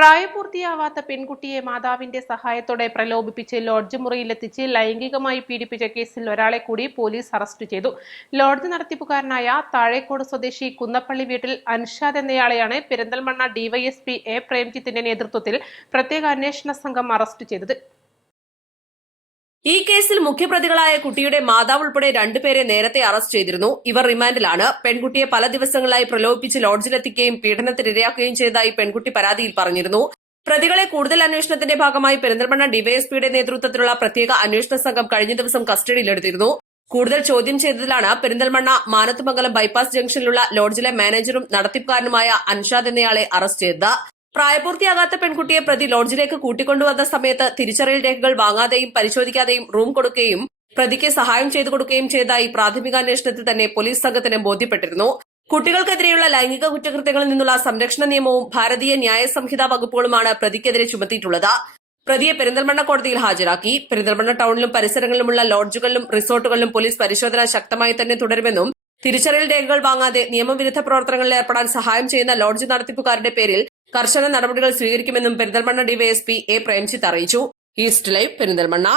പ്രായപൂർത്തിയാവാത്ത പെൺകുട്ടിയെ മാതാവിന്റെ സഹായത്തോടെ പ്രലോഭിപ്പിച്ച് ലോഡ്ജ് മുറിയിലെത്തിച്ച് ലൈംഗികമായി പീഡിപ്പിച്ച കേസിൽ ഒരാളെ കൂടി പോലീസ് അറസ്റ്റ് ചെയ്തു. ലോഡ്ജ് നടത്തിപ്പുകാരനായ താഴേക്കോട് സ്വദേശി കുന്നപ്പള്ളി വീട്ടിൽ അൻഷാദ് എന്നയാളെയാണ് പെരിന്തൽമണ്ണ ഡിവൈഎസ്പി എ പ്രേംജിത്തിന്റെ നേതൃത്വത്തിൽ പ്രത്യേക അന്വേഷണ സംഘം അറസ്റ്റ് ചെയ്തത്. ഈ കേസിൽ മുഖ്യപ്രതികളായ കുട്ടിയുടെ മാതാവ് ഉൾപ്പെടെ രണ്ടുപേരെ നേരത്തെ അറസ്റ്റ് ചെയ്തിരുന്നു. ഇവർ റിമാൻഡിലാണ്. പെൺകുട്ടിയെ പല ദിവസങ്ങളായി പ്രലോഭിപ്പിച്ച് ലോഡ്ജിലെത്തിക്കുകയും പീഡനത്തിനിരയാക്കുകയും ചെയ്തതായി പെൺകുട്ടി പരാതിയിൽ പറഞ്ഞിരുന്നു. പ്രതികളെ കൂടുതൽ അന്വേഷണത്തിന്റെ ഭാഗമായി പെരിന്തൽമണ്ണ ഡിവൈഎസ്പിയുടെ നേതൃത്വത്തിലുള്ള പ്രത്യേക അന്വേഷണ സംഘം കഴിഞ്ഞ ദിവസം കസ്റ്റഡിയിലെടുത്തിരുന്നു. കൂടുതൽ ചോദ്യം ചെയ്തതിലാണ് പെരിന്തൽമണ്ണ മാനത്തുമംഗലം ബൈപ്പാസ് ജംഗ്ഷനിലുള്ള ലോഡ്ജിലെ മാനേജറും നടത്തിപ്പുകാരനുമായ അൻഷാദ് എന്നയാളെ അറസ്റ്റ് ചെയ്തത്. പ്രായപൂർത്തിയാകാത്ത പെൺകുട്ടിയെ പ്രതി ലോഡ്ജിലേക്ക് കൂട്ടിക്കൊണ്ടുവന്ന സമയത്ത് തിരിച്ചറിയൽ രേഖകൾ വാങ്ങാതെയും പരിശോധിക്കാതെയും റൂം കൊടുക്കുകയും പ്രതിക്ക് സഹായം ചെയ്തു കൊടുക്കുകയും ചെയ്തതായി പ്രാഥമിക അന്വേഷണത്തിൽ തന്നെ പോലീസ് സംഘത്തിന് ബോധ്യപ്പെട്ടിരുന്നു. കുട്ടികൾക്കെതിരെയുള്ള ലൈംഗിക കുറ്റകൃത്യങ്ങളിൽ നിന്നുള്ള സംരക്ഷണ നിയമവും ഭാരതീയ ന്യായ സംഹിതാ വകുപ്പുകളുമാണ് പ്രതിക്കെതിരെ ചുമത്തിയിട്ടുള്ളത്. പ്രതിയെ പെരിന്തൽമണ്ണ കോടതിയിൽ ഹാജരാക്കി. പെരിന്തൽമണ്ണ ടൌണിലും പരിസരങ്ങളിലുമുള്ള ലോഡ്ജുകളിലും റിസോർട്ടുകളിലും പോലീസ് പരിശോധന ശക്തമായി തന്നെ തുടരുമെന്നും തിരിച്ചറിയൽ രേഖകൾ വാങ്ങാതെ നിയമവിരുദ്ധ പ്രവർത്തനങ്ങളിൽ ഏർപ്പെടാൻ സഹായം ചെയ്യുന്ന ലോഡ്ജ് നടത്തിപ്പുകാരുടെ പേരിൽ കർശന നടപടികൾ സ്വീകരിക്കുമെന്നും പെരിന്തൽമണ്ണ ഡിവൈഎസ്പി എ പ്രേംജിത്ത് അറിയിച്ചു. East live Perinthalmanna.